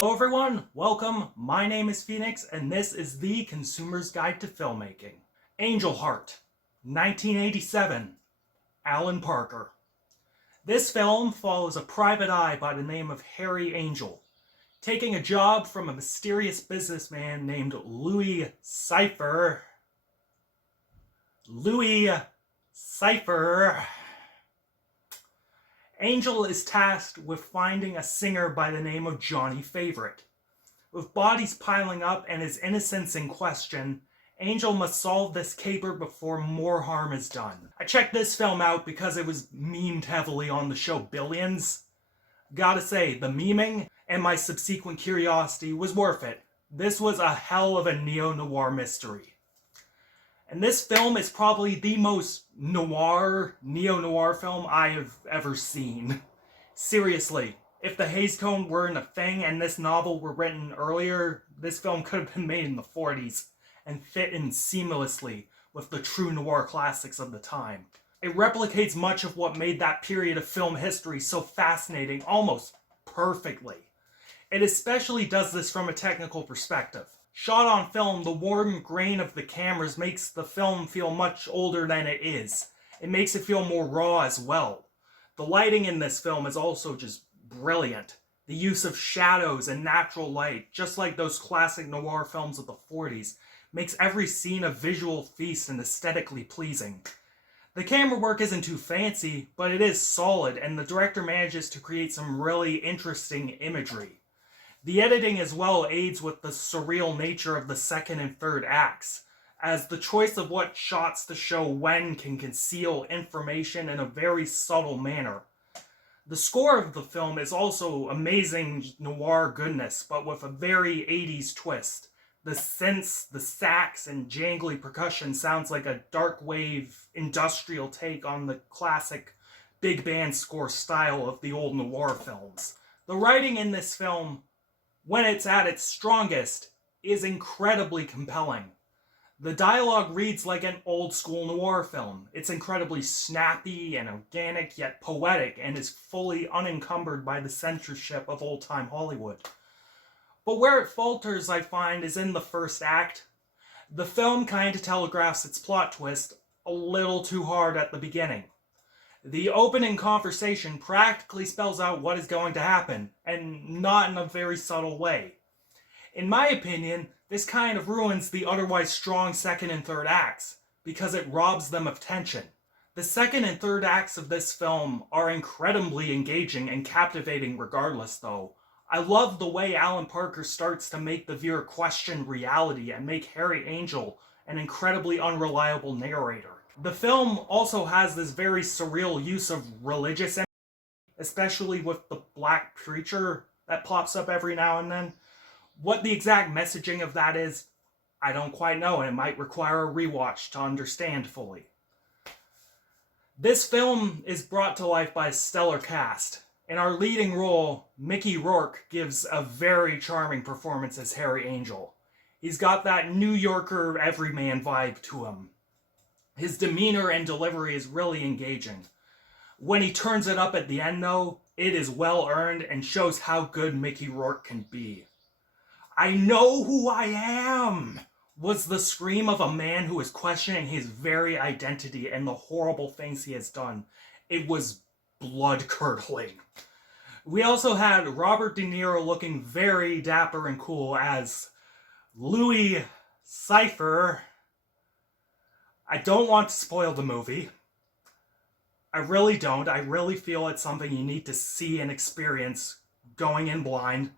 Hello everyone, welcome. My name is Phoenix and this is the Consumer's Guide to Filmmaking. Angel Heart, 1987, Alan Parker. This film follows a private eye by the name of Harry Angel, taking a job from a mysterious businessman named Louis Cypher. Angel is tasked with finding a singer by the name of Johnny Favorite. With bodies piling up and his innocence in question, Angel must solve this caper before more harm is done. I checked this film out because it was memed heavily on the show Billions. Gotta say, the memeing and my subsequent curiosity was worth it. This was a hell of a neo-noir mystery. And this film is probably the most neo-noir film I have ever seen. Seriously, if the Hays Cone weren't a thing and this novel were written earlier, this film could have been made in the 40s and fit in seamlessly with the true noir classics of the time. It replicates much of what made that period of film history so fascinating almost perfectly. It especially does this from a technical perspective. Shot on film, the warm grain of the cameras makes the film feel much older than it is. It makes it feel more raw as well. The lighting in this film is also just brilliant. The use of shadows and natural light, just like those classic noir films of the 40s, makes every scene a visual feast and aesthetically pleasing. The camera work isn't too fancy, but it is solid, and the director manages to create some really interesting imagery. The editing as well aids with the surreal nature of the second and third acts, as the choice of what shots to show when can conceal information in a very subtle manner. The score of the film is also amazing noir goodness, but with a very 80s twist. The synths, the sax, and jangly percussion sounds like a dark wave industrial take on the classic big band score style of the old noir films. The writing in this film, when it's at its strongest, is incredibly compelling. The dialogue reads like an old-school noir film. It's incredibly snappy and organic, yet poetic, and is fully unencumbered by the censorship of old-time Hollywood. But where it falters, I find, is in the first act. The film kind of telegraphs its plot twist a little too hard at the beginning. The opening conversation practically spells out what is going to happen, and not in a very subtle way. In my opinion, this kind of ruins the otherwise strong second and third acts, because it robs them of tension. The second and third acts of this film are incredibly engaging and captivating regardless, though. I love the way Alan Parker starts to make the viewer question reality and make Harry Angel an incredibly unreliable narrator. The film also has this very surreal use of religious imagery, especially with the black preacher that pops up every now and then. What the exact messaging of that is, I don't quite know, and it might require a rewatch to understand fully. This film is brought to life by a stellar cast. In our leading role, Mickey Rourke gives a very charming performance as Harry Angel. He's got that New Yorker everyman vibe to him. His demeanor and delivery is really engaging. When he turns it up at the end, though, it is well earned and shows how good Mickey Rourke can be. "I know who I am!" was the scream of a man who is questioning his very identity and the horrible things he has done. It was blood-curdling. We also had Robert De Niro looking very dapper and cool as Louis Cypher. I don't want to spoil the movie. I really don't. I really feel it's something you need to see and experience going in blind.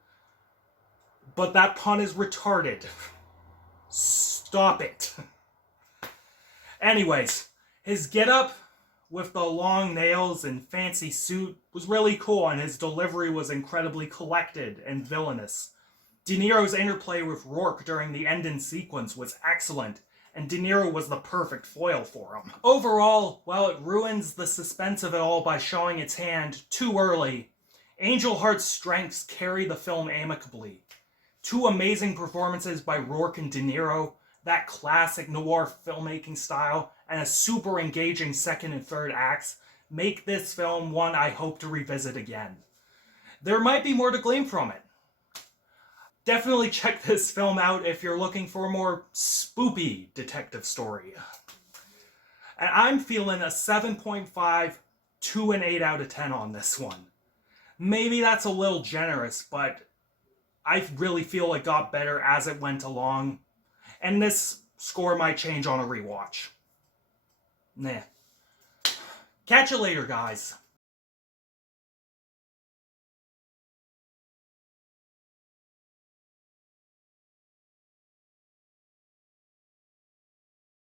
But that pun is retarded. Stop it. Anyways, his getup with the long nails and fancy suit was really cool, and his delivery was incredibly collected and villainous. De Niro's interplay with Rourke during the ending sequence was excellent, and De Niro was the perfect foil for him. Overall, while it ruins the suspense of it all by showing its hand too early, Angel Heart's strengths carry the film amicably. Two amazing performances by Rourke and De Niro, that classic noir filmmaking style, and a super engaging second and third acts make this film one I hope to revisit again. There might be more to glean from it. Definitely check this film out if you're looking for a more spoopy detective story. And I'm feeling a 7.5 to an 8 out of 10 on this one. Maybe that's a little generous, but I really feel it got better as it went along. And this score might change on a rewatch. Nah. Catch you later, guys.